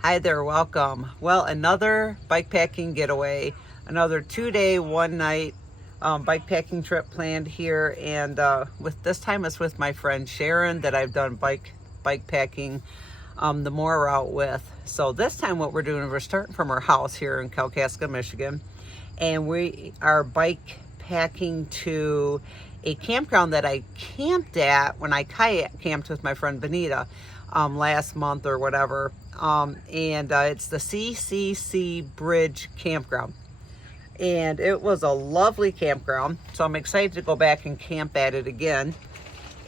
Hi there, welcome. Well, another bikepacking getaway, another 2-day, 1-night bikepacking trip planned here, and with this time it's with my friend Sharon that I've done bikepacking the Moore route with. So this time what we're doing, we're starting from our house here in Kalkaska, Michigan, and we are bikepacking to a campground that I camped at when I kayak camped with my friend Benita last month or whatever. And it's the CCC Bridge Campground. And it was a lovely campground. So I'm excited to go back and camp at it again.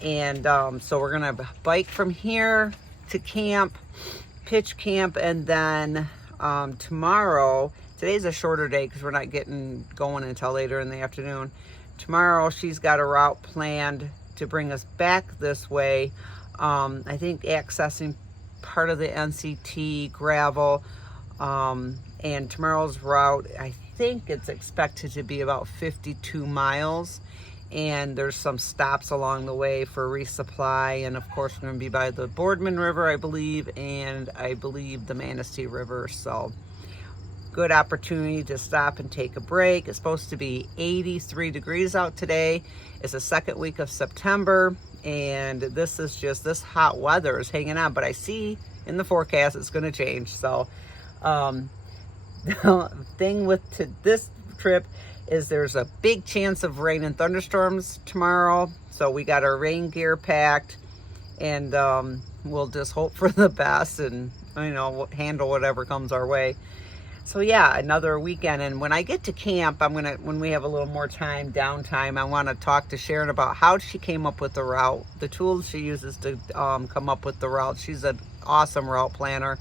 And so we're going to bike from here to camp, pitch camp, and then tomorrow, today's a shorter day because we're not getting going until later in the afternoon. Tomorrow she's got a route planned to bring us back this way. I think accessing part of the NCT gravel, and tomorrow's route, I think it's expected to be about 52 miles, and there's some stops along the way for resupply, and of course we're going to be by the Boardman River, I believe, and I believe the Manistee River. So good opportunity to stop and take a break. It's supposed to be 83 degrees out today. It's the second week of September, and this hot weather is hanging on, but I see in the forecast it's going to change. So the thing with this trip is there's a big chance of rain and thunderstorms tomorrow, so we got our rain gear packed, and we'll just hope for the best and handle whatever comes our way. So yeah, another weekend. And when I get to camp, when we have a little more downtime, I want to talk to Sharon about how she came up with the route, the tools she uses to come up with the route. She's an awesome route planner,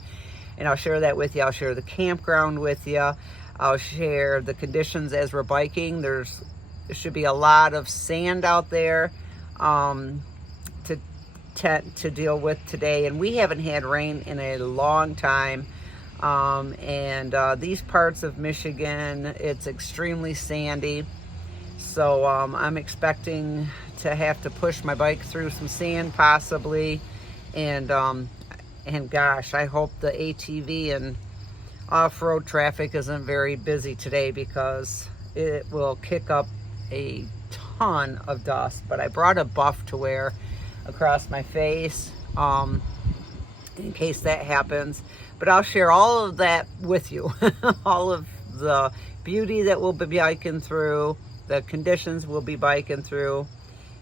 and I'll share that with you. I'll share the campground with you. I'll share the conditions as we're biking. There should be a lot of sand out there to deal with today, and we haven't had rain in a long time. And these parts of Michigan, it's extremely sandy, so I'm expecting to have to push my bike through some sand possibly, and gosh, I hope the ATV and off-road traffic isn't very busy today, because it will kick up a ton of dust. But I brought a buff to wear across my face in case that happens. But I'll share all of that with you. All of the beauty that we'll be biking through, the conditions we'll be biking through,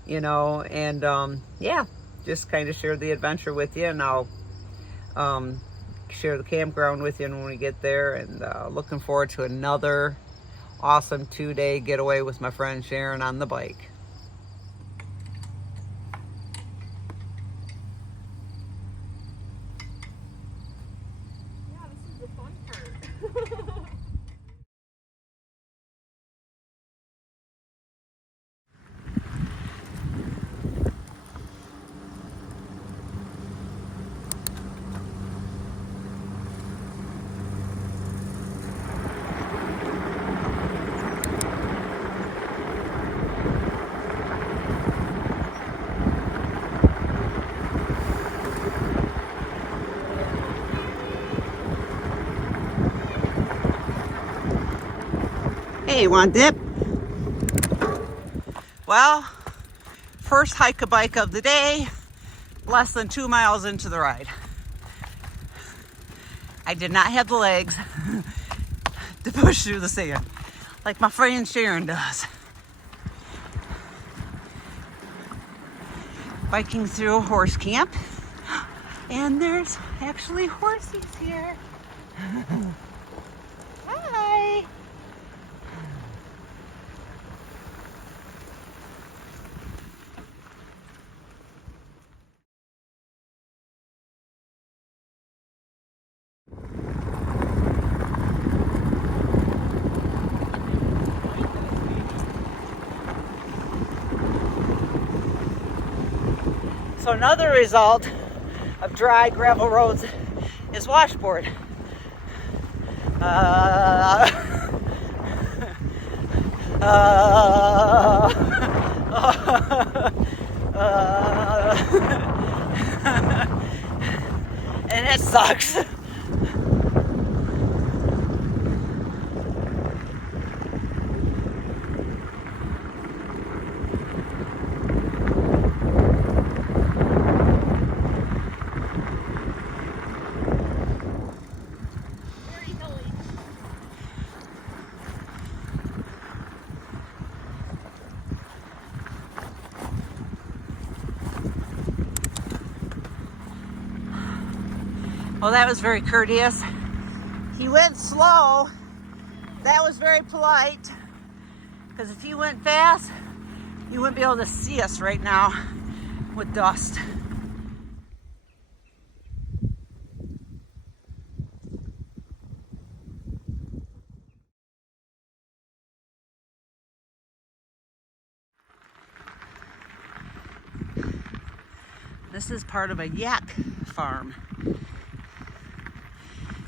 and yeah, just kind of share the adventure with you, and I'll share the campground with you when we get there. And looking forward to another awesome 2-day getaway with my friend Sharon on the bike. Hey, want dip? Well, first hike a bike of the day, less than 2 miles into the ride. I did not have the legs to push through the sand like my friend Sharon does. Biking through a horse camp, and there's actually horses here. Hi. So another result of dry gravel roads is washboard. And it sucks. Well, that was very courteous. He went slow. That was very polite. Because if he went fast, you wouldn't be able to see us right now with dust. This is part of a yak farm.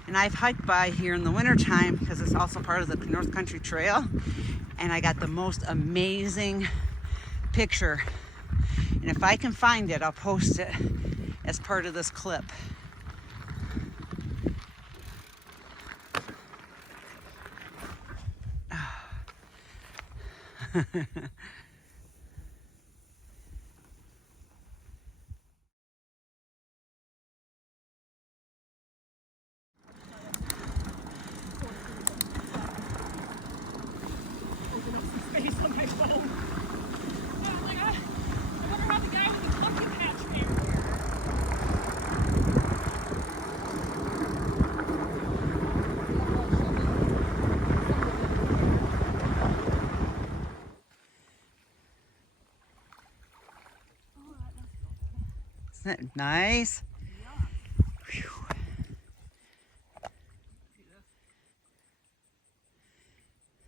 And I've hiked by here in the wintertime because it's also part of the North Country Trail. And I got the most amazing picture. And if I can find it, I'll post it as part of this clip. Isn't that nice? Whew.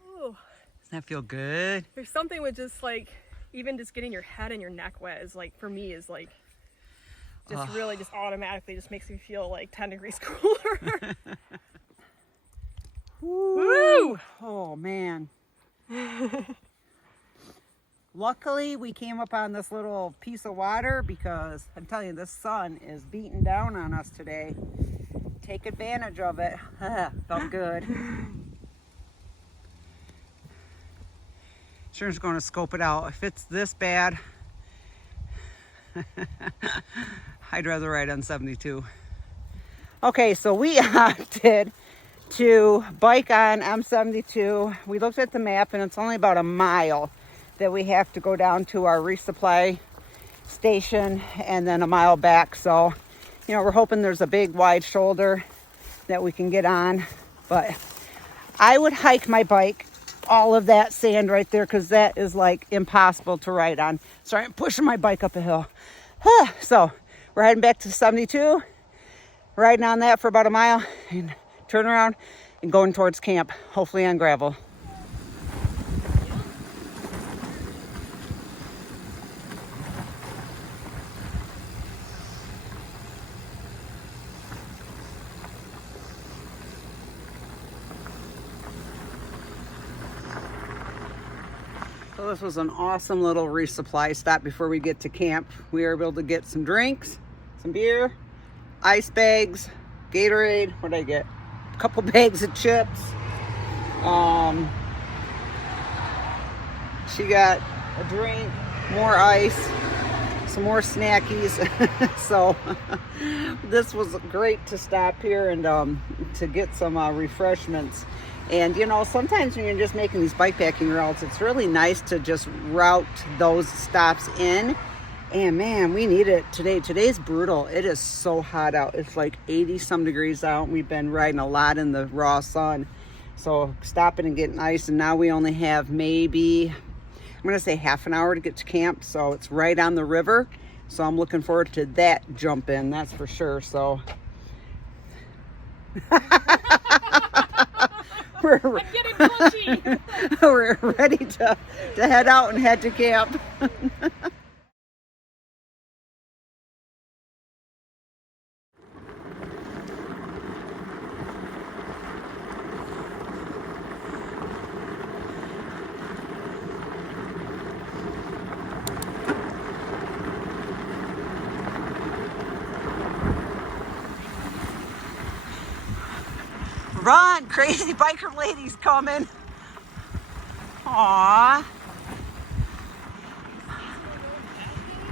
Ooh. Doesn't that feel good? There's something with just like, even just getting your head and your neck wet is like, for me, is like, just really just automatically just makes me feel like 10 degrees cooler. Woo! Oh man. Luckily, we came up on this little piece of water because I'm telling you, this sun is beating down on us today. Take advantage of it. Felt good. Sharon's going to scope it out. If it's this bad, I'd rather ride on 72. Okay, so we opted to bike on M72. We looked at the map and it's only about a mile that we have to go down to our resupply station and then a mile back. So, you know, we're hoping there's a big wide shoulder that we can get on. But I would hike my bike all of that sand right there because that is like impossible to ride on. Sorry, I'm pushing my bike up a hill. So we're heading back to 72, riding on that for about a mile and turn around and going towards camp, hopefully on gravel. So this was an awesome little resupply stop before we get to camp. We were able to get some drinks, some beer, ice bags, Gatorade. What did I get? A couple bags of chips. She got a drink, more ice, some more snackies. So this was great to stop here and to get some refreshments. And you know, sometimes when you're just making these bikepacking routes, it's really nice to just route those stops in. And man, we need it today. Today's brutal. It is so hot out. It's like 80 some degrees out. We've been riding a lot in the raw sun. So stopping and getting ice. And now we only have maybe, I'm going to say half an hour to get to camp. So it's right on the river. So I'm looking forward to that jump in. That's for sure. So we're getting pushy. We're ready to head out and head to camp. Run, crazy biker lady's coming. Aww.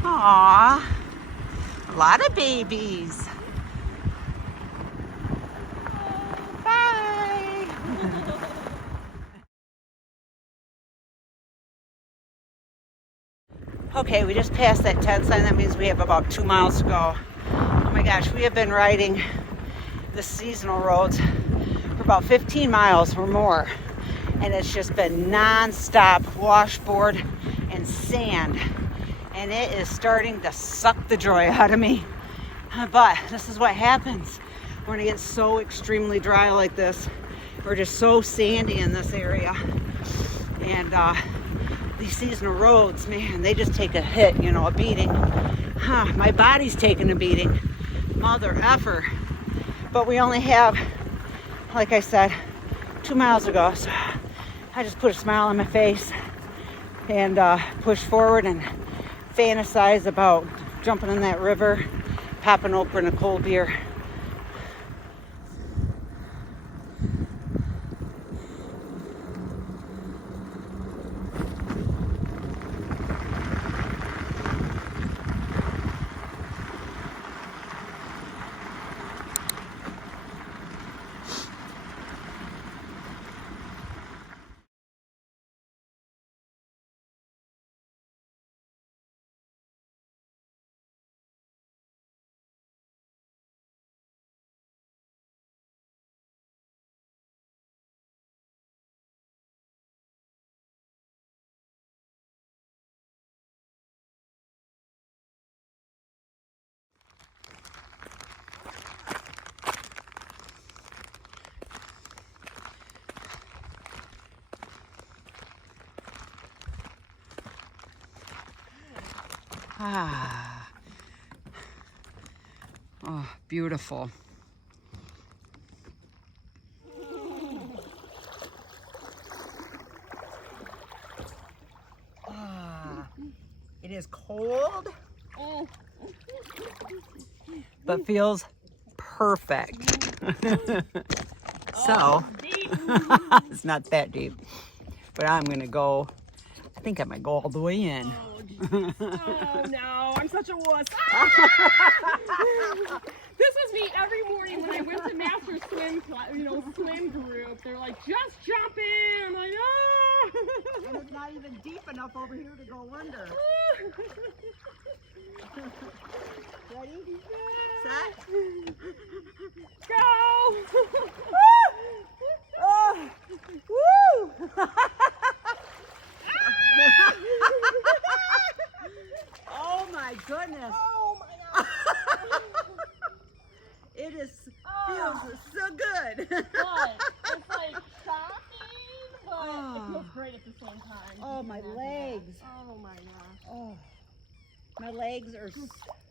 Aww. A lot of babies. Bye. Okay, we just passed that 10 sign. That means we have about 2 miles to go. Oh my gosh, we have been riding the seasonal roads for about 15 miles or more. And it's just been non-stop washboard and sand. And it is starting to suck the joy out of me. But this is what happens. We're gonna get so extremely dry like this. We're just so sandy in this area. And these seasonal roads, man, they just take a hit, you know, a beating. My body's taking a beating. Mother effer. But we only have, like I said, 2 miles to go. So I just put a smile on my face and push forward and fantasize about jumping in that river, popping open a cold beer. Oh, beautiful. It is cold, but feels perfect. So, it's not that deep, but I'm gonna go, I think I might go all the way in. Oh no, I'm such a wuss. This was me every morning when I went to master swim, swim group. They're like, just jump in. I'm like, ah. And it's not even deep enough over here to go under. Ready? Set? Go! Oh! Woo! Oh my goodness! Oh my god! It is feels so good. But it's like shocking, but it feels great at the same time. Oh, my legs! Oh my gosh! Oh, my legs are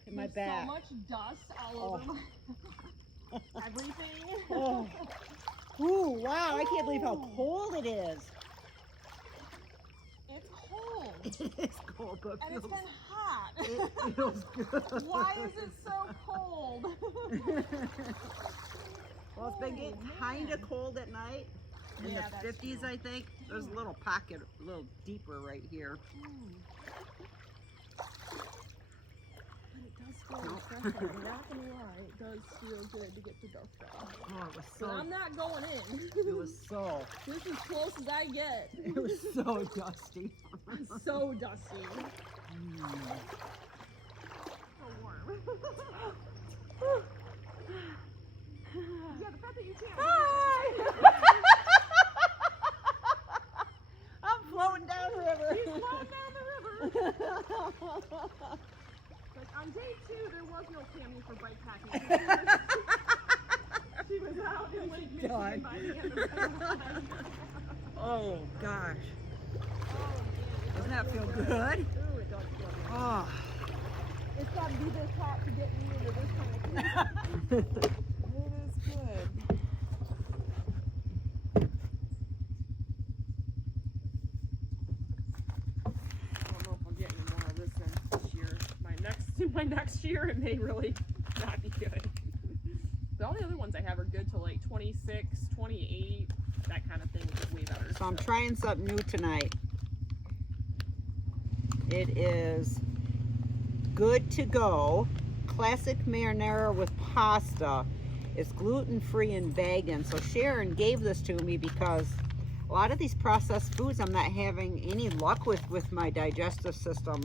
in my back. So much dust all over my everything. Oh. Ooh, wow! I can't believe how cold it is. It's cold. It is cold, but And it's been hot. it feels good. Why is it so cold? Well, it's been getting kind of cold at night. In the 50s, I think. There's a little pocket, a little deeper right here. But it does feel refreshing. I'm not gonna lie, it does feel good to get to dust off. Oh, it was But I'm not going in. It was so. This is as close as I get. It was so dusty. So dusty. So warm. Yeah, the fact that you can't. Hi! I'm floating down the river. He's floating down the river. Like on day 2, there was no Cammy for bikepacking. She was out in Lake Michigan by the end of the Oh gosh. Oh, Doesn't that feel good? Ooh, it does feel good. Oh. It's got to be this hot to get me into this kind of thing. It is good. I don't know if I'll get any more of this in this year. My next year, it may really not be good. The only other ones I have are good till like 26, 28, that kind of thing, which is way better. So I'm trying something new tonight. It is Good to Go classic marinara with pasta. It's gluten-free and vegan. So Sharon gave this to me because a lot of these processed foods I'm not having any luck with my digestive system.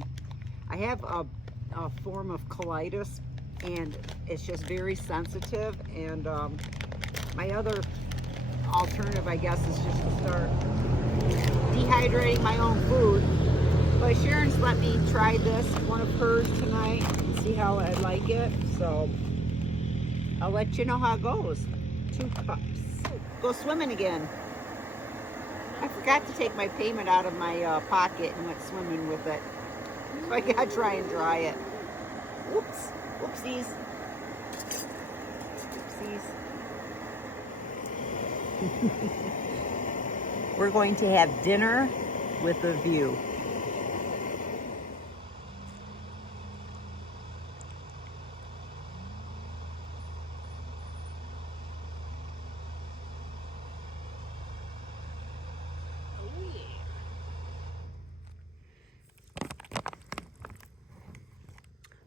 I have a form of colitis and it's just very sensitive. And my other alternative, I guess, is just to start dehydrating my own food. But Sharon's let me try this, one of hers tonight, and see how I like it. So I'll let you know how it goes. 2 cups. Go swimming again. I forgot to take my payment out of my pocket and went swimming with it. So I gotta try and dry it. Whoops. Whoopsies. Whoopsies. We're going to have dinner with a view.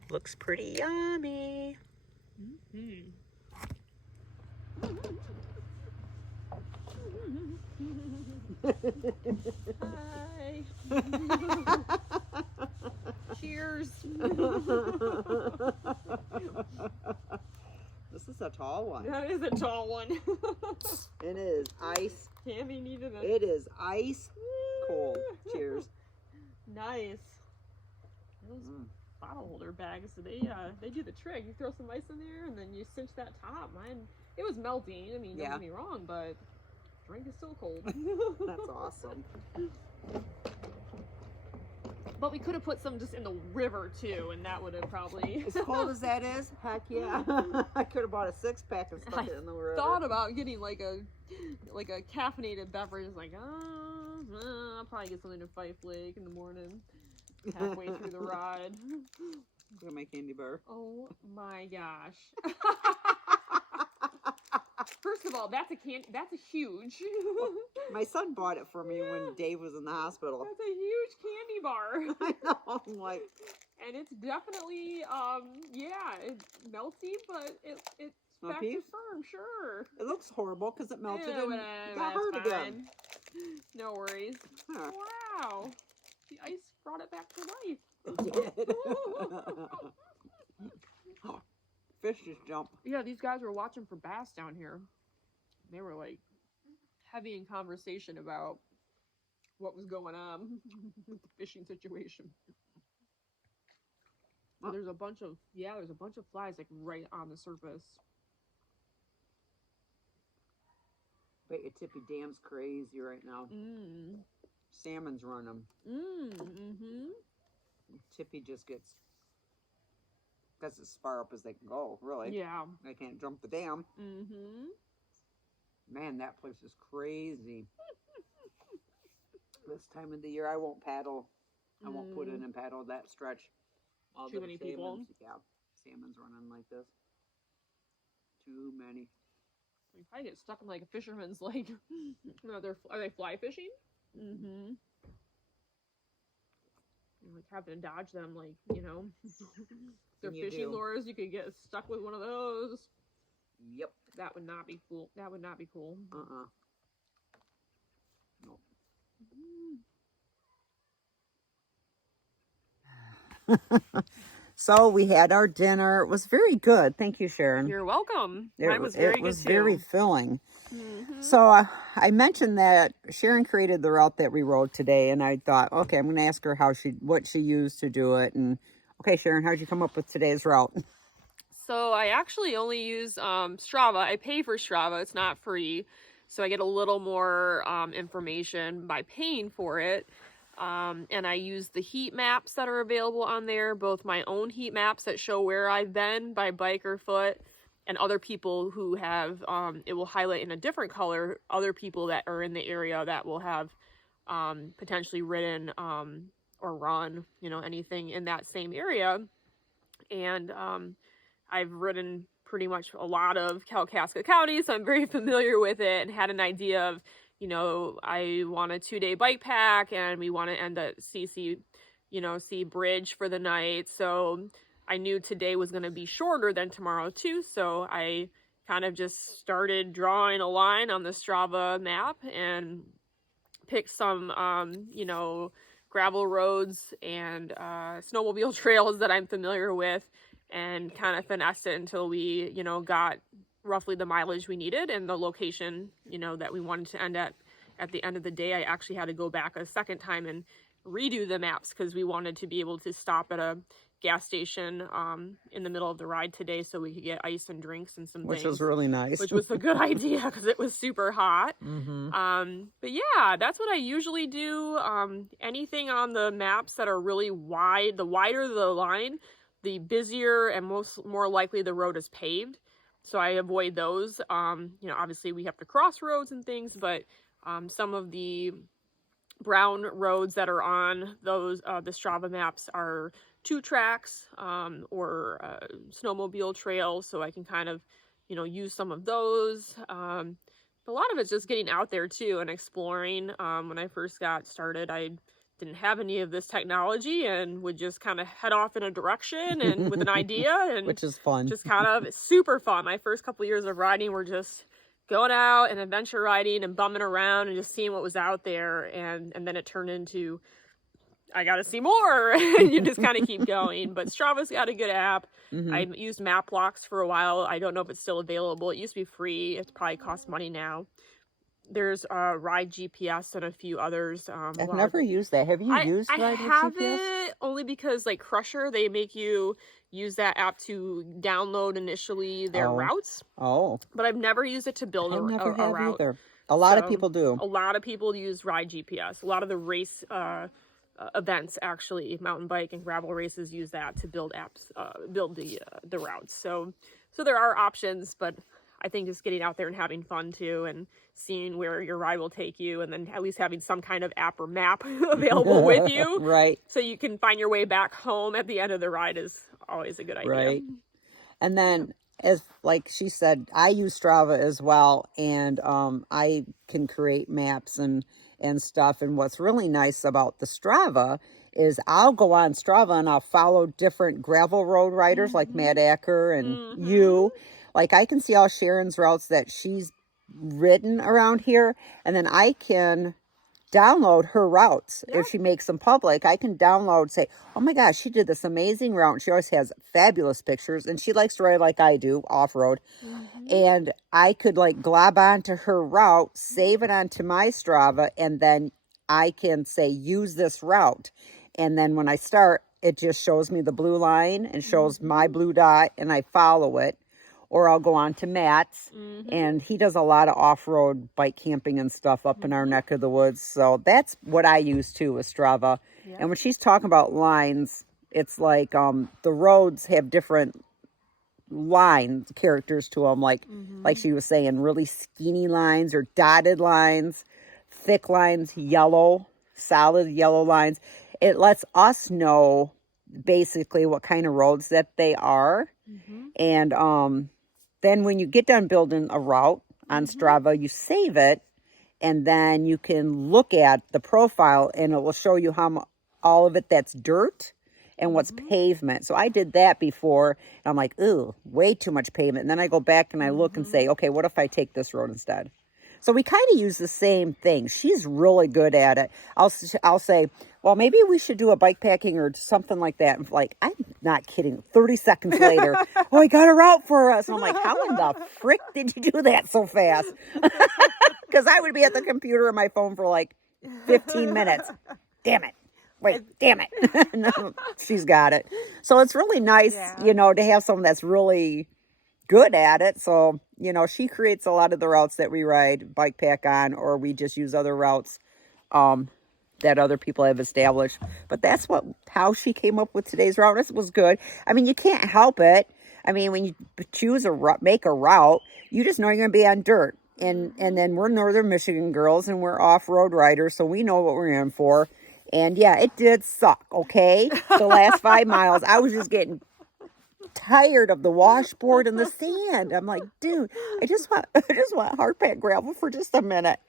Looks pretty yummy. Mm-hmm. Hi. Cheers. This is a tall one. That is a tall one. It is ice. Tammy needed a... It is ice cold. Cheers. Nice. Those bottle holder bags, they do the trick. You throw some ice in there and then you cinch that top. Mine, it was melting. I mean, don't get me wrong, but drink is still cold. That's awesome. But we could have put some just in the river too, and that would have probably... As cold as that is, heck yeah. I could have bought a 6-pack and stuck it in the river. I thought about getting like a caffeinated beverage. Like, I'll probably get something to Fife Lake in the morning, halfway through the ride. Look at my candy bar. Oh my gosh. First of all, that's a huge. My son bought it for me when Dave was in the hospital. That's a huge candy bar. I know. I'm like, and it's definitely it's melty, but it's back peas? to firm, sure. It looks horrible because it melted and got that's hurt fine. again. No worries. Huh. Wow. The ice brought it back to life. It did. Oh, fish just jump. Yeah, these guys were watching for bass down here. They were like heavy in conversation about what was going on with the fishing situation. Oh. There's a bunch of flies like right on the surface. Bet your Tippy Dam's crazy right now. Salmon's running. Tippy just gets, that's as far up as they can go, really. Yeah. They can't jump the dam. Man, that place is crazy. This time of the year, I won't paddle. I won't put in and paddle that stretch. All Too many people. Yeah, salmon's running like this. Too many. You probably get stuck in like a fisherman's like. Are they fly fishing? You're like having to dodge them, like, you know. They're fishing lures. You could get stuck with one of those. Yep. That would not be cool. That would not be cool. Nope. So we had our dinner. It was very good. Thank you, Sharon. You're welcome. Mine was very good too. It was very filling. So I mentioned that Sharon created the route that we rode today, and I thought, okay, I'm going to ask her what she used to do it. And okay, Sharon, how'd you come up with today's route? So I actually only use Strava. I pay for Strava. It's not free. So I get a little more information by paying for it. And I use the heat maps that are available on there, both my own heat maps that show where I've been by bike or foot, and other people who have, it will highlight in a different color, other people that are in the area that will have potentially ridden or run, you know, anything in that same area. And I've ridden pretty much a lot of Kalkaska County, so I'm very familiar with it and had an idea of, you know, I want a 2-day bike pack and we want to end at C Bridge for the night. So I knew today was going to be shorter than tomorrow too. So I kind of just started drawing a line on the Strava map and picked some, gravel roads and snowmobile trails that I'm familiar with. and kind of finessed it until we, got roughly the mileage we needed and the location, that we wanted to end at the end of the day. I actually had to go back a second time and redo the maps because we wanted to be able to stop at a gas station in the middle of the ride today so we could get ice and drinks and some Which things. was really nice. Which was a good idea because it was super hot. Mm-hmm. But yeah, that's what I usually do. Anything on the maps that are really wide, the wider the line, the busier and more likely the road is paved. So I avoid those. Obviously we have to cross roads and things, but some of the brown roads that are on those the Strava maps are 2 tracks or snowmobile trails, so I can kind of use some of those. A lot of it's just getting out there too and exploring. When I first got started, I didn't have any of this technology and would just kind of head off in a direction and with an idea, and which is fun. Just kind of super fun. My first couple years of riding were just going out and adventure riding and bumming around and just seeing what was out there, and then it turned into I gotta see more. And you just kind of keep going. But Strava's got a good app. I used Map Blocks for a while. I don't know if it's still available. It used to be free. It probably costs money now. There's Ride GPS and a few others. I've never used that. Have you used Ride I GPS? haven't, only because like Crusher, they make you use that app to download initially their routes. Oh. But I've never used it to build a route. Either. A lot of people do. A lot of people use Ride GPS. A lot of the race events, actually, mountain bike and gravel races, use that to build apps, build the routes. So there are options, but I think just getting out there and having fun too, and seeing where your ride will take you, and then at least having some kind of app or map available with you, right? So you can find your way back home at the end of the ride is always a good idea, right? And then, as like she said, I use Strava as well, and I can create maps and stuff. And what's really nice about the Strava is I'll go on Strava and I'll follow different gravel road riders like Matt Acker and you. Like I can see all Sharon's routes that she's ridden around here, and then I can download her routes. If she makes them public, I can download, say, oh my gosh, she did this amazing route. She always has fabulous pictures, and she likes to ride like I do, off-road. And I could like glob onto her route, save it onto my Strava, and then I can say, use this route. And then when I start, it just shows me the blue line and shows my blue dot, and I follow it. Or I'll go on to Matt's, and he does a lot of off-road bike camping and stuff up in our neck of the woods. So that's what I use too, is Strava. Yep. And when she's talking about lines, it's like the roads have different line characters to them. Like she was saying, really skinny lines or dotted lines, thick lines, yellow, solid yellow lines. It lets us know basically what kind of roads that they are. And then when you get done building a route on Strava, you save it, and then you can look at the profile, and it will show you how all of it that's dirt and what's pavement. So I did that before, and I'm like, ooh, way too much pavement. And then I go back and I look and say, okay, what if I take this road instead? So we kind of use the same thing. She's really good at it. I'll say, well, maybe we should do a bike packing or something like that. And like, I'm not kidding. 30 seconds later, oh, I got a route for us. And I'm like, how in the frick did you do that so fast? Because I would be at the computer on my phone for like 15 minutes. Damn it. Wait, damn it. No, she's got it. So it's really nice, to have someone that's really good at it. So, she creates a lot of the routes that we ride bike pack on, or we just use other routes that other people have established. But that's how she came up with today's route. It was good. I mean, you can't help it. I mean, when you make a route, you just know you're going to be on dirt. And then we're Northern Michigan girls, and we're off-road riders, so we know what we're in for. And yeah, it did suck, okay? The last 5 miles, I was just getting tired of the washboard and the sand. I'm like, dude, I just want hard pack gravel for just a minute.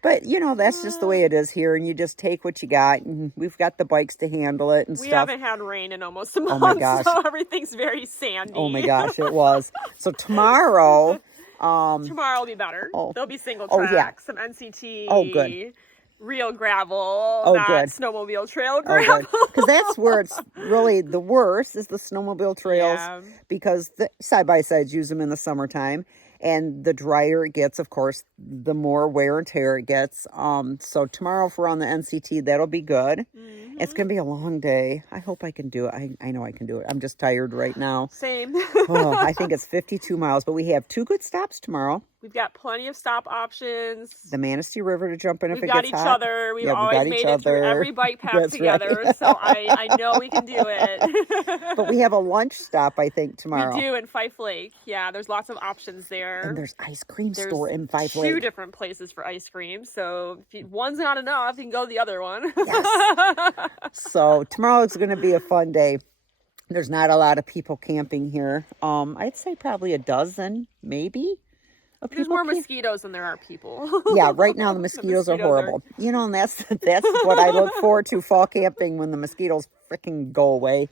But that's just the way it is here, and you just take what you got, and we've got the bikes to handle it and stuff. We haven't had rain in almost a month, my gosh. So everything's very sandy. Oh my gosh, it was. So tomorrow will be better. There'll be single track, some NCT. Oh, good. real gravel, Oh, not good. snowmobile trail Oh, gravel. good. Because that's where it's really the worst is the snowmobile trails Yeah. because the side-by-sides use them in the summertime. And the drier it gets, of course, the more wear and tear it gets. So tomorrow if we're on the NCT, that'll be good. It's going to be a long day. I hope I can do it. I know I can do it. I'm just tired right now. Same. Oh, I think it's 52 miles, but we have 2 good stops tomorrow. We've got plenty of stop options. The Manistee River to jump in if We've it got gets each hot. other. We've Yeah, we always got each made it through other. every bike pack That's right. together, so I know we can do it. But we have a lunch stop, I think, We tomorrow. do in Fife Lake. Yeah, there's lots of options there. And there's ice cream There's store in Fife 2 Lake. different places for ice cream, so if one's not enough, you can go to the other one. Yes. So tomorrow is going to be a fun day. There's not a lot of people camping here. I'd say probably a dozen, maybe. There's more mosquitoes than there are people. Yeah, right now the mosquitoes are horrible. You know, and that's what I look forward to, fall camping, when the mosquitoes freaking go away.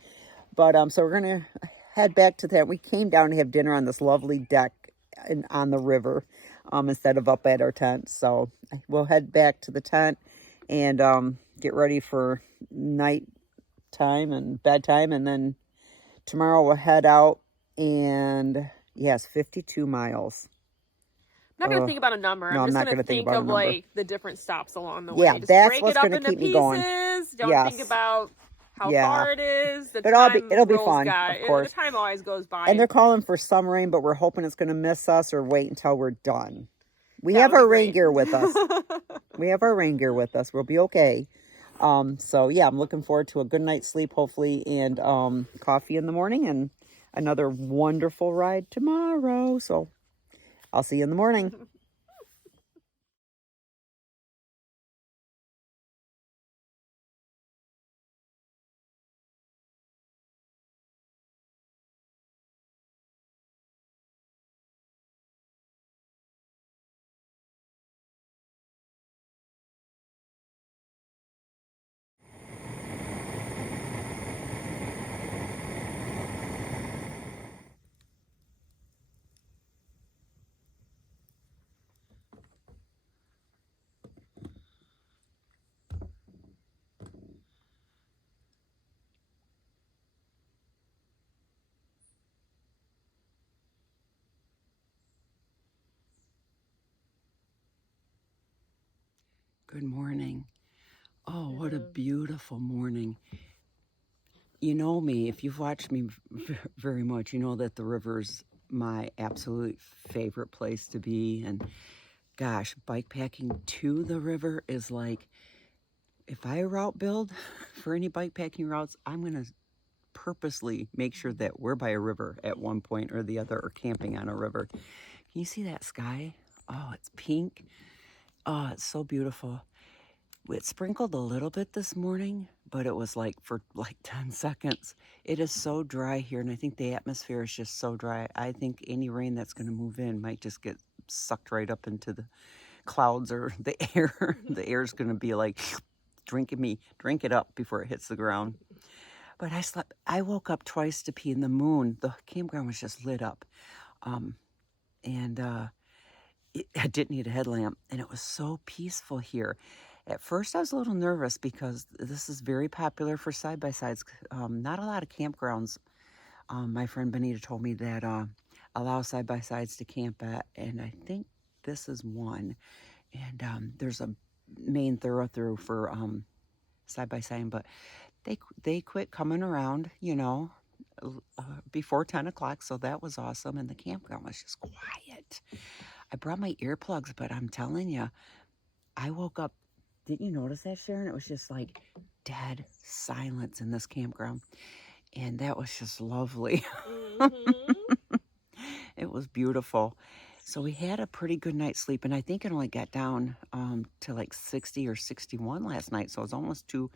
But so we're gonna head back to that. We came down to have dinner on this lovely deck on the river, instead of up at our tent. So we'll head back to the tent and get ready for night time and bedtime, and then tomorrow we'll head out. And yes, 52 miles. I'm not going to think about a number. No, I'm I'm just not going to gonna think think about a of number. like the different stops along the Yeah, way. Just that's break what's it up gonna into keep me pieces. going. Don't Yes. think about how Yeah. far it is. The But time it'll be rolls fun, by. of course. The time always goes by. And they're calling for some rain, but we're hoping it's going to miss us or wait until we're done. We That have would be our rain great. gear with us. We have our rain gear with us. We'll be okay. So yeah, I'm looking forward to a good night's sleep, hopefully, and coffee in the morning, and another wonderful ride tomorrow. So I'll see you in the morning. Good morning. Oh, what a beautiful morning. You know me, if you've watched me very much, you know that the river's my absolute favorite place to be. And gosh, bikepacking to the river is like, if I route build for any bikepacking routes, I'm going to purposely make sure that we're by a river at one point or the other, or camping on a river. Can you see that sky? Oh, it's pink. Oh, it's so beautiful. It sprinkled a little bit this morning, but it was like for like 10 seconds. It is so dry here, and I think the atmosphere is just so dry. I think any rain that's going to move in might just get sucked right up into the clouds or the air. The air is going to be like, drink it up before it hits the ground. But I woke up twice to pee in the moon. The campground was just lit up. I didn't need a headlamp, and it was so peaceful here. At first, I was a little nervous because this is very popular for side-by-sides. Not a lot of campgrounds, my friend Benita told me, that allow side-by-sides to camp at, and I think this is one. And there's a main thoroughfare for side-by-side, but they quit coming around, before 10 o'clock, so that was awesome, and the campground was just quiet. I brought my earplugs, but I'm telling you, I woke up. Didn't you notice that, Sharon? It was just like dead silence in this campground. And that was just lovely. Mm-hmm. It was beautiful. So we had a pretty good night's sleep. And I think it only got down to like 60 or 61 last night. So it was almost too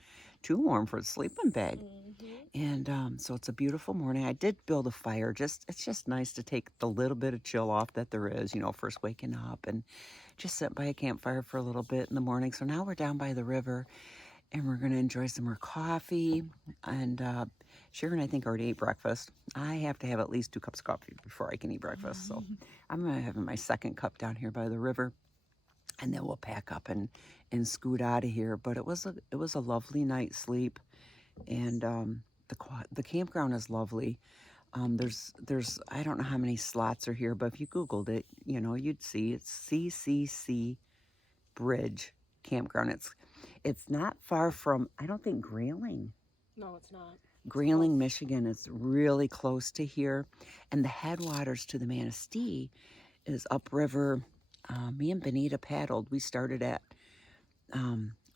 warm for the sleeping bag. Mm-hmm. And so it's a beautiful morning. I did build a fire. It's just nice to take the little bit of chill off that there is, first waking up, and just sit by a campfire for a little bit in the morning. So now we're down by the river, and we're going to enjoy some more coffee. And Sharon, I think, already ate breakfast. I have to have at least 2 cups of coffee before I can eat breakfast. So I'm going to have my second cup down here by the river. and then we'll pack up and scoot out of here. But it was a lovely night's sleep, and the campground is lovely. There's I don't know how many slots are here, but if you Googled it, you'd see it's CCC Bridge Campground. It's not far from, I don't think, Grayling. No, it's not. Grayling, Michigan is really close to here, and the headwaters to the Manistee is upriver. Me and Benita paddled. We started at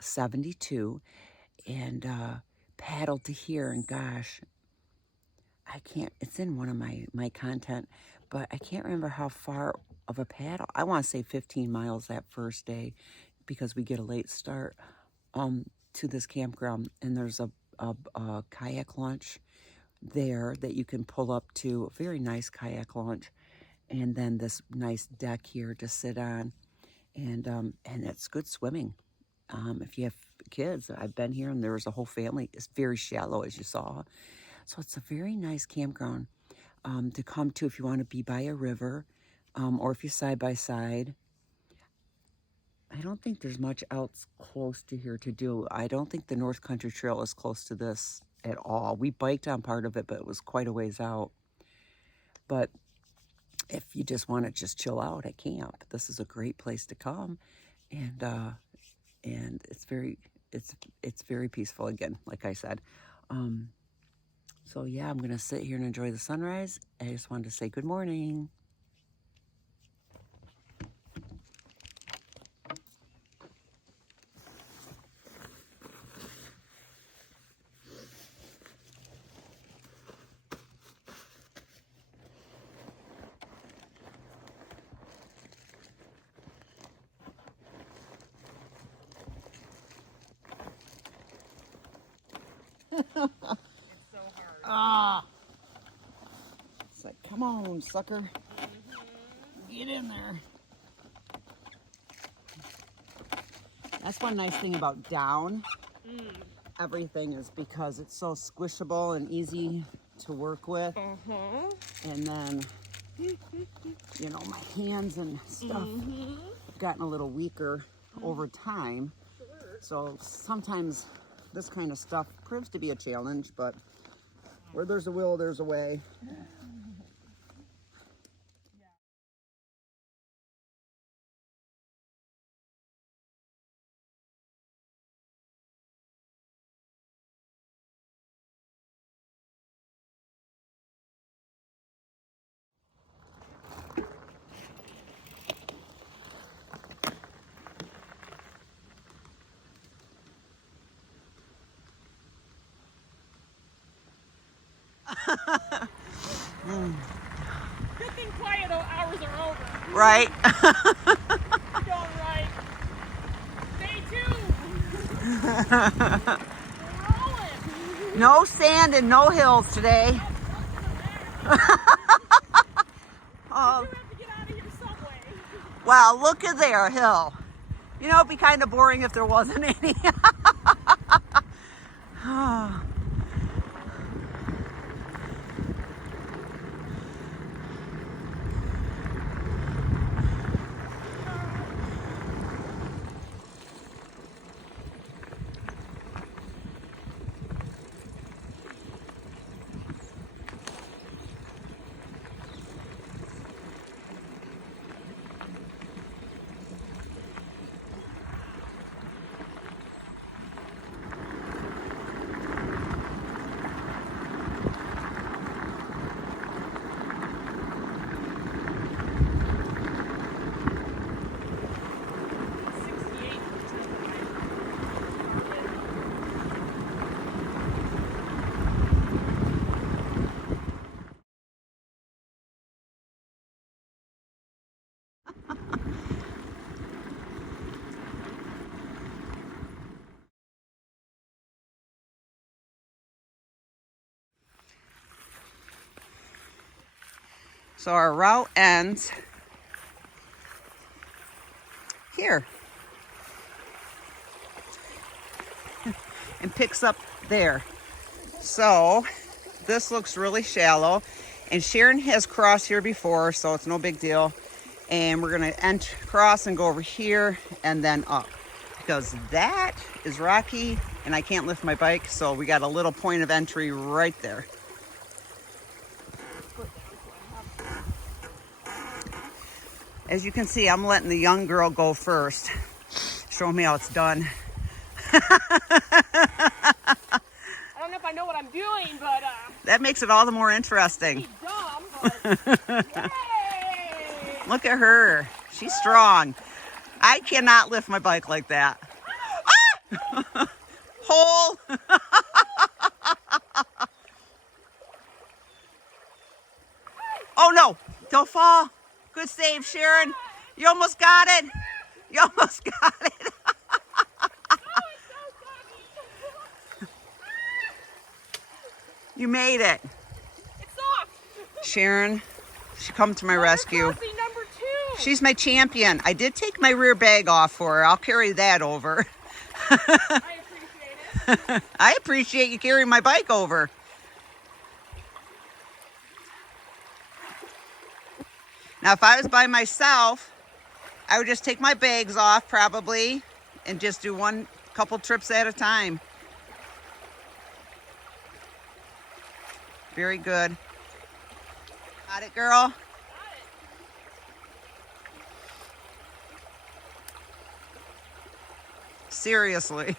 72 and paddled to here, and gosh, I can't, it's in one of my content, but I can't remember how far of a paddle. I want to say 15 miles that first day, because we get a late start to this campground, and there's a kayak launch there that you can pull up to, a very nice kayak launch, and then this nice deck here to sit on, and it's good swimming. If you have kids, I've been here and there was a whole family. It's very shallow, as you saw, so it's a very nice campground to come to if you want to be by a river, or if you're side by side. I don't think there's much else close to here to do. I don't think the North Country Trail is close to this at all. We biked on part of it, but it was quite a ways out. But if you just want to just chill out at camp, this is a great place to come, and it's very peaceful again, like I said. So yeah, I'm gonna sit here and enjoy the sunrise. I just wanted to say good morning. It's so hard. Ah! It's like, come on, sucker. Get in there. That's one nice thing about down. Everything is because it's so squishable and easy to work with. And then, my hands and stuff have gotten a little weaker over time. So sometimes this kind of stuff proves to be a challenge, but where there's a will, there's a way. Good thing quiet hours are over. Right? Going right. Day 2. Rolling. No sand and no hills today. You have to get out of here some way. Wow, look at there, a hill. It'd be kind of boring if there wasn't any. So our route ends here and picks up there. So this looks really shallow, and Sharon has crossed here before, so it's no big deal. And we're gonna cross and go over here and then up, because that is rocky and I can't lift my bike, so we got a little point of entry right there. As you can see, I'm letting the young girl go first. Show me how it's done. I don't know if I know what I'm doing, but that makes it all the more interesting. Dumb, but yay! Look at her. She's strong. I cannot lift my bike like that. Ah! Hole. Oh no, don't fall. Good save, Sharon. You almost got it. You almost got it. You made it. It's soft. Sharon, she come to my rescue. Number 2. She's my champion. I did take my rear bag off for her. I'll carry that over. I appreciate it. I appreciate you carrying my bike over. Now, if I was by myself, I would just take my bags off probably and just do couple trips at a time. Very good. Got it, girl? Got it. Seriously.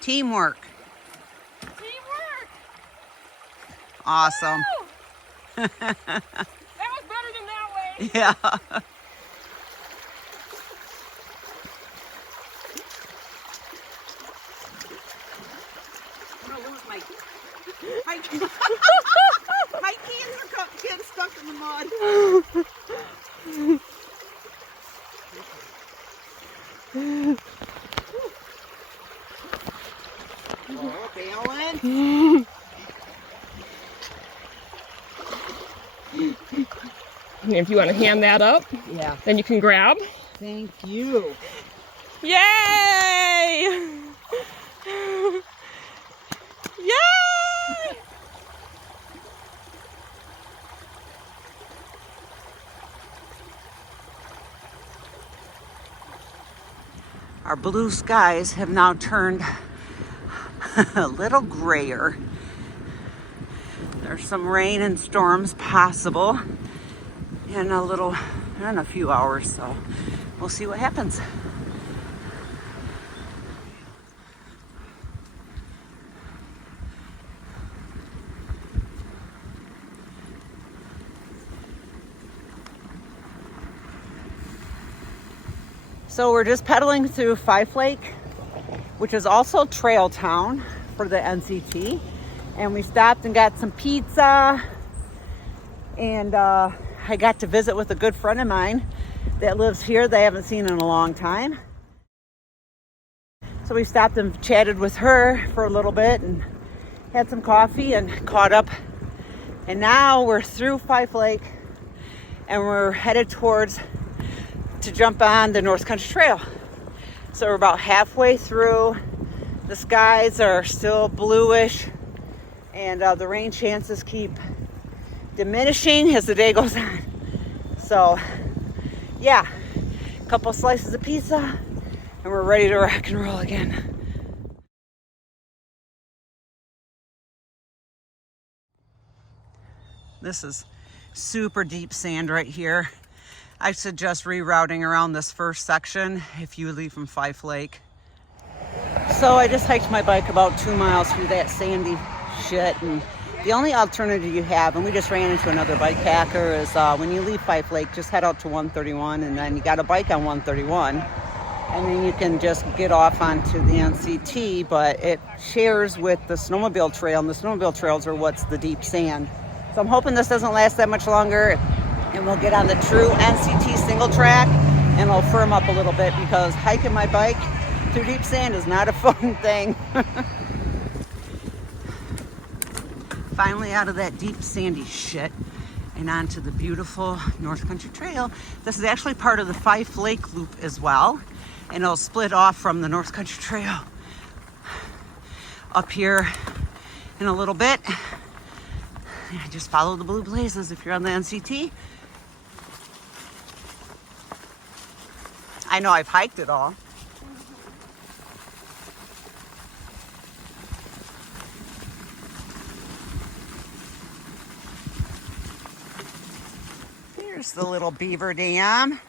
Teamwork. Teamwork. Awesome. Woo! That was better than that way. Yeah. I'm gonna lose my my cans are getting stuck in the mud. Oh, bailing. If you want to hand that up, Yeah. then you can grab. Thank you. Yay! Yay! Our blue skies have now turned a little grayer. There's some rain and storms possible in a few hours, so we'll see what happens. So we're just pedaling through Fife Lake, which is also trail town for the NCT. And we stopped and got some pizza. And I got to visit with a good friend of mine that lives here that I haven't seen in a long time. So we stopped and chatted with her for a little bit and had some coffee and caught up. And now we're through Fife Lake and we're headed to jump on the North Country Trail. So we're about halfway through. The skies are still bluish and the rain chances keep diminishing as the day goes on. So yeah, a couple slices of pizza and we're ready to rock and roll again. This is super deep sand right here. I suggest rerouting around this first section if you leave from Fife Lake. So I just hiked my bike about 2 miles through that sandy shit, and the only alternative you have, and we just ran into another bike packer, is when you leave Fife Lake, just head out to 131, and then you got a bike on 131, and then you can just get off onto the NCT, but it shares with the snowmobile trail, and the snowmobile trails are what's the deep sand. So I'm hoping this doesn't last that much longer, and we'll get on the true NCT single track, and it'll firm up a little bit, because hiking my bike through deep sand is not a fun thing. Finally out of that deep sandy shit and onto the beautiful North Country Trail. This is actually part of the Fife Lake Loop as well. and it'll split off from the North Country Trail up here in a little bit. Yeah, just follow the blue blazes if you're on the NCT. I know I've hiked it all. Here's the little beaver dam.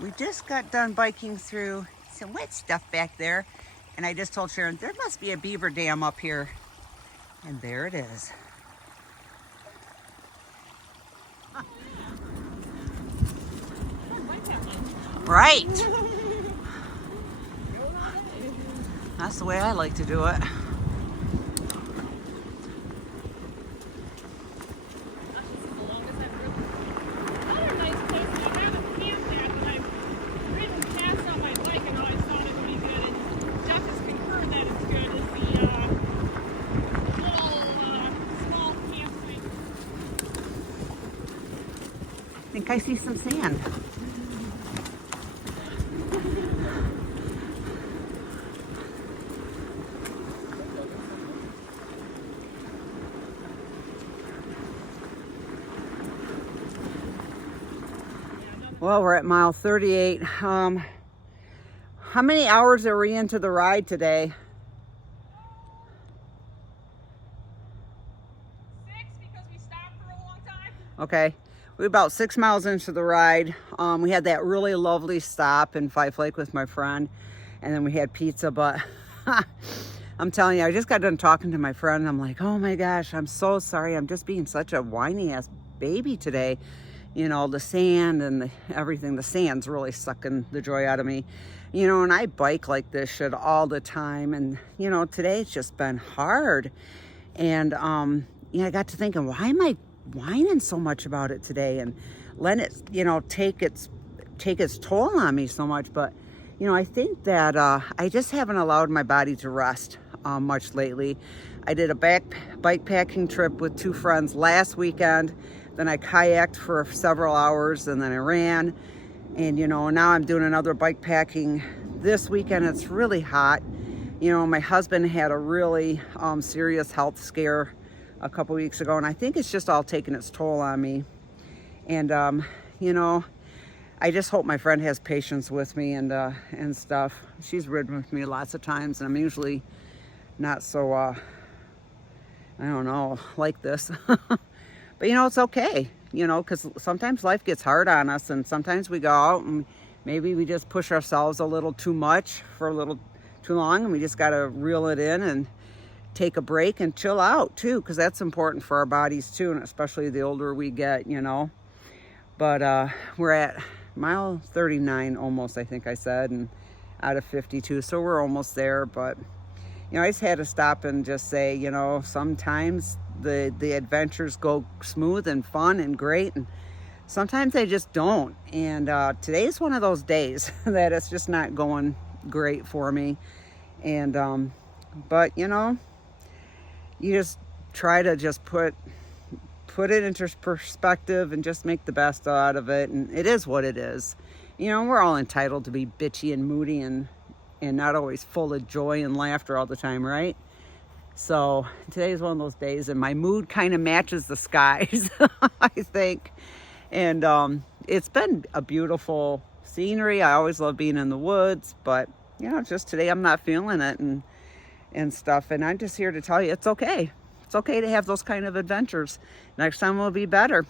We just got done biking through some wet stuff back there, and I just told Sharon there must be a beaver dam up here, and there it is. Right. That's the way I like to do it. I think I see some sand. Well, we're at mile 38. How many hours are we into the ride today? 6, because we stopped for a long time. Okay, we're about 6 miles into the ride. We had that really lovely stop in Fife Lake with my friend, and then we had pizza, but I'm telling you, I just got done talking to my friend, and I'm like, oh my gosh, I'm so sorry. I'm just being such a whiny ass baby today. You know, the sand and everything, the sand's really sucking the joy out of me. You know, and I bike like this shit all the time. And, you know, today it's just been hard. And, you know, I got to thinking, why am I whining so much about it today? And let it, you know, take its toll on me so much. But, you know, I think that I just haven't allowed my body to rest much lately. I did a bikepacking trip with 2 friends last weekend. Then I kayaked for several hours, and then I ran. And, you know, now I'm doing another bikepacking this weekend. It's really hot. You know, my husband had a really serious health scare a couple weeks ago, and I think it's just all taking its toll on me. And, you know, I just hope my friend has patience with me and stuff. She's ridden with me lots of times, and I'm usually not so, I don't know, like this. But, you know, it's okay, you know, because sometimes life gets hard on us, and sometimes we go out and maybe we just push ourselves a little too much for a little too long, and we just got to reel it in and take a break and chill out too, because that's important for our bodies too, and especially the older we get, you know. But we're at mile 39 almost, I think I said, and out of 52, so we're almost there. But, you know, I just had to stop and just say, you know, sometimes the adventures go smooth and fun and great, and sometimes they just don't. And today's one of those days that it's just not going great for me. And but, you know, you just try to just put it into perspective and just make the best out of it, and it is what it is. You know, we're all entitled to be bitchy and moody and not always full of joy and laughter all the time, right? So today's one of those days, and my mood kind of matches the skies, I think. And it's been a beautiful scenery. I always love being in the woods, but, you know, just today I'm not feeling it and stuff. And I'm just here to tell you it's okay. It's okay to have those kind of adventures. Next time will be better.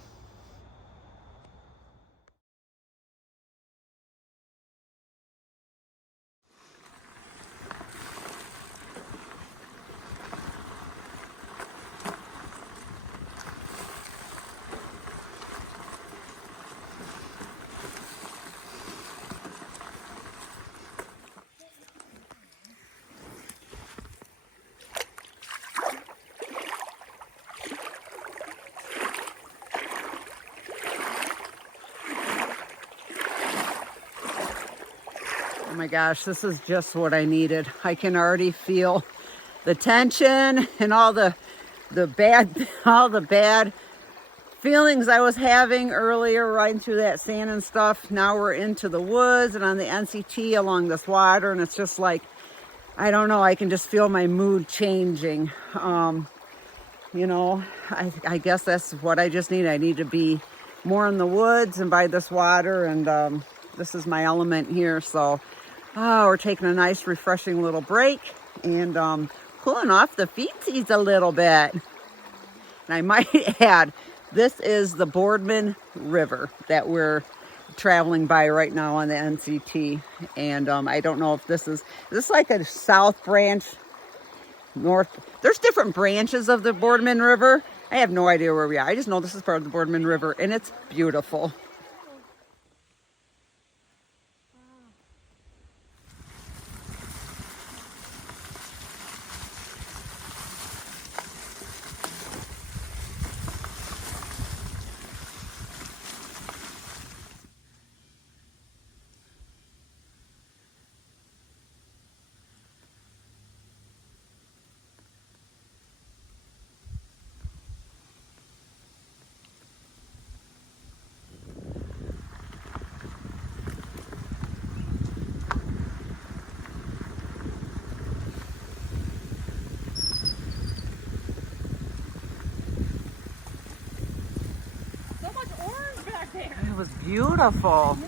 Oh my gosh, this is just what I needed. I can already feel the tension and all the bad feelings I was having earlier riding through that sand and stuff. Now we're into the woods and on the NCT along this water, and it's just like, I don't know, I can just feel my mood changing. You know, I guess that's what I just need. I need to be more in the woods and by this water, and this is my element here. So we're taking a nice refreshing little break and cooling off the feetsies a little bit. And I might add, this is the Boardman River that we're traveling by right now on the NCT. And I don't know if this is like a south branch, north. There's different branches of the Boardman River. I have no idea where we are. I just know this is part of the Boardman River, and it's beautiful. It was beautiful.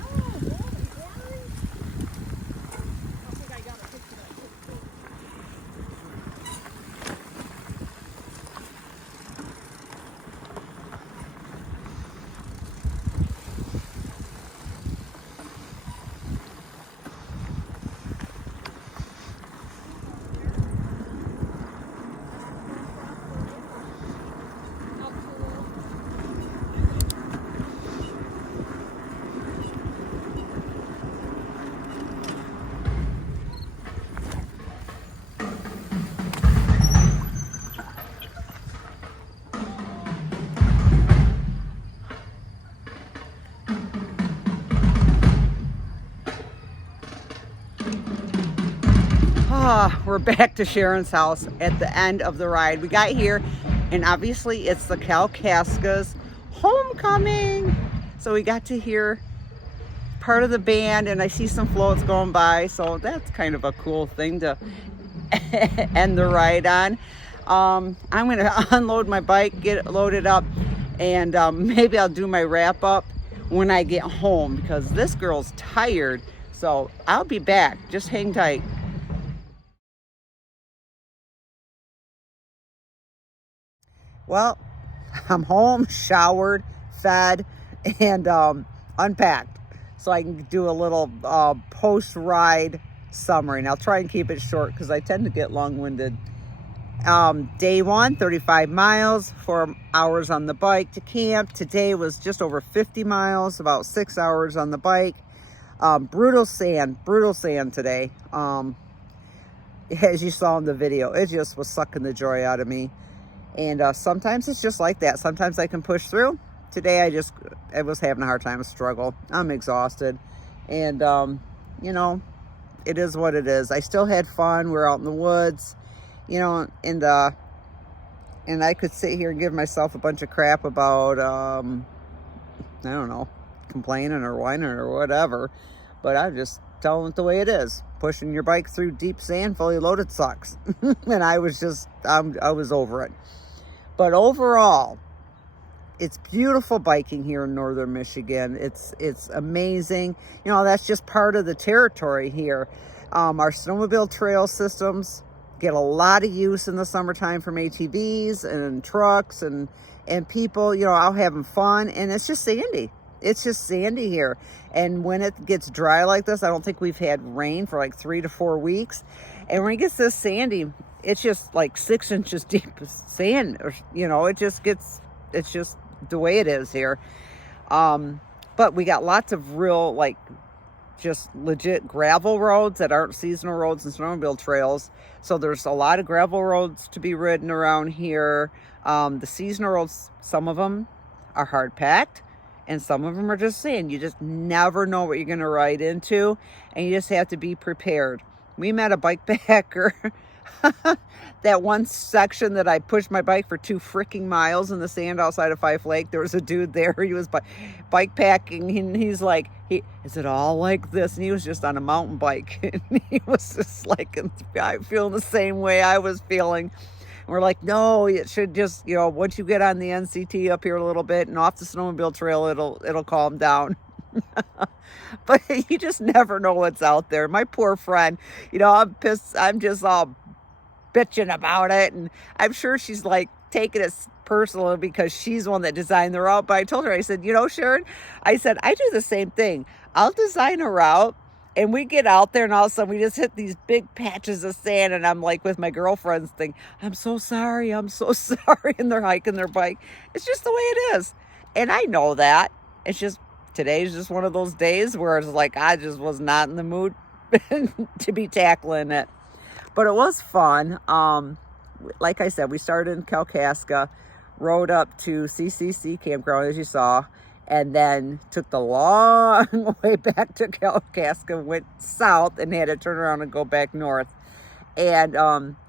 We're back to Sharon's house at the end of the ride. We got here, and obviously it's the Kalkaska's homecoming. So we got to hear part of the band, and I see some floats going by. So that's kind of a cool thing to end the ride on. I'm going to unload my bike, get it loaded up, and maybe I'll do my wrap up when I get home because this girl's tired. So I'll be back. Just hang tight. Well, I'm home, showered, fed, and unpacked. So I can do a little post-ride summary. And I'll try and keep it short because I tend to get long-winded. Day 1, 35 miles, 4 hours on the bike to camp. Today was just over 50 miles, about 6 hours on the bike. Brutal sand today. As you saw in the video, it just was sucking the joy out of me. And sometimes it's just like that. Sometimes I can push through. Today I was having a hard time, a struggle. I'm exhausted. And, you know, it is what it is. I still had fun. We're out in the woods, you know, and I could sit here and give myself a bunch of crap about, I don't know, complaining or whining or whatever. But I'm just telling it the way it is. Pushing your bike through deep sand fully loaded sucks. And I was over it. But overall, it's beautiful biking here in northern Michigan. It's amazing. You know, that's just part of the territory here. Our snowmobile trail systems get a lot of use in the summertime from ATVs and trucks and people, you know, out having fun. And it's just sandy. It's just sandy here. And when it gets dry like this, I don't think we've had rain for like 3 to 4 weeks. And when it gets this sandy, it's just like 6 inches deep sand, or, you know, it's just the way it is here. But we got lots of real, like, just legit gravel roads that aren't seasonal roads and snowmobile trails. So there's a lot of gravel roads to be ridden around here. The seasonal roads, some of them are hard packed. And some of them are just sand. You just never know what you're going to ride into. And you just have to be prepared. We met a bike packer That one section that I pushed my bike for 2 freaking miles in the sand outside of Fife Lake, there was a dude there. He was bike packing, and he's like, is it all like this? And he was just on a mountain bike, and he was just like, I feel the same way I was feeling. And we're like, no, it should just, once you get on the NCT up here a little bit and off the snowmobile trail, it'll calm down. But you just never know what's out there. My poor friend, I'm pissed. I'm just all bitching about it, and I'm sure she's like taking it personal because she's the one that designed the route. But I told her, I said, Sharon, I said, I do the same thing. I'll design a route, and we get out there, and all of a sudden we just hit these big patches of sand, and I'm like with my girlfriends thing, I'm so sorry, and they're hiking their bike. It's just the way it is, and I know that. It's just, today's just one of those days where it's like I just was not in the mood to be tackling it. But it was fun. Like I said, we started in Kalkaska, rode up to CCC Campground, as you saw, and then took the long way back to Kalkaska, went south, and had to turn around and go back north. And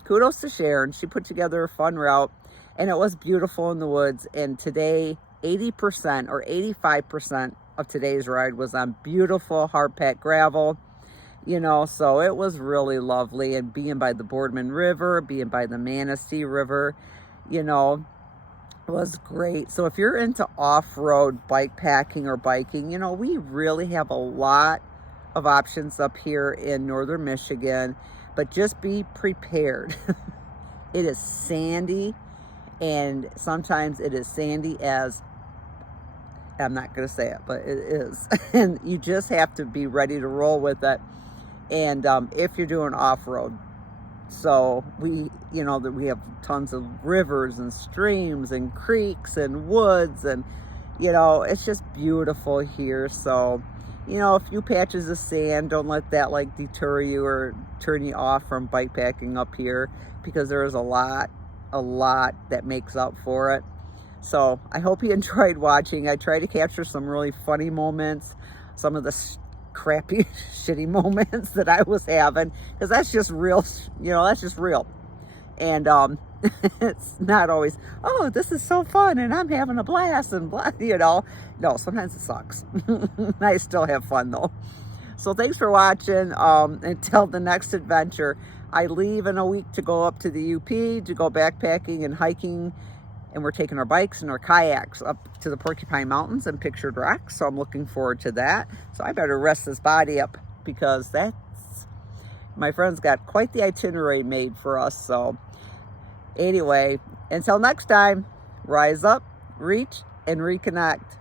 kudos to Sharon. She put together a fun route, and it was beautiful in the woods. And today, 80% or 85% of today's ride was on beautiful hard-packed gravel. So it was really lovely, and being by the Boardman River, being by the Manistee River, was great. So if you're into off-road bike packing or biking, we really have a lot of options up here in northern Michigan, but just be prepared. It is sandy, and sometimes it is sandy as, I'm not going to say it, but it is. And you just have to be ready to roll with it. And if you're doing off-road, so we have tons of rivers and streams and creeks and woods, and it's just beautiful here. So a few patches of sand, don't let that like deter you or turn you off from bike packing up here, because there is a lot that makes up for it. So I hope you enjoyed watching. I tried to capture some really funny moments, some of the crappy shitty moments that I was having, because that's just real. That's just real. And it's not always, oh, this is so fun and I'm having a blast and blah, no, sometimes it sucks. I still have fun though. So thanks for watching. Until the next adventure. I leave in a week to go up to the UP to go backpacking and hiking, and we're taking our bikes and our kayaks up to the Porcupine Mountains and Pictured Rocks. So I'm looking forward to that. So I better rest this body up, because my friend's got quite the itinerary made for us. So anyway, until next time, rise up, reach, and reconnect.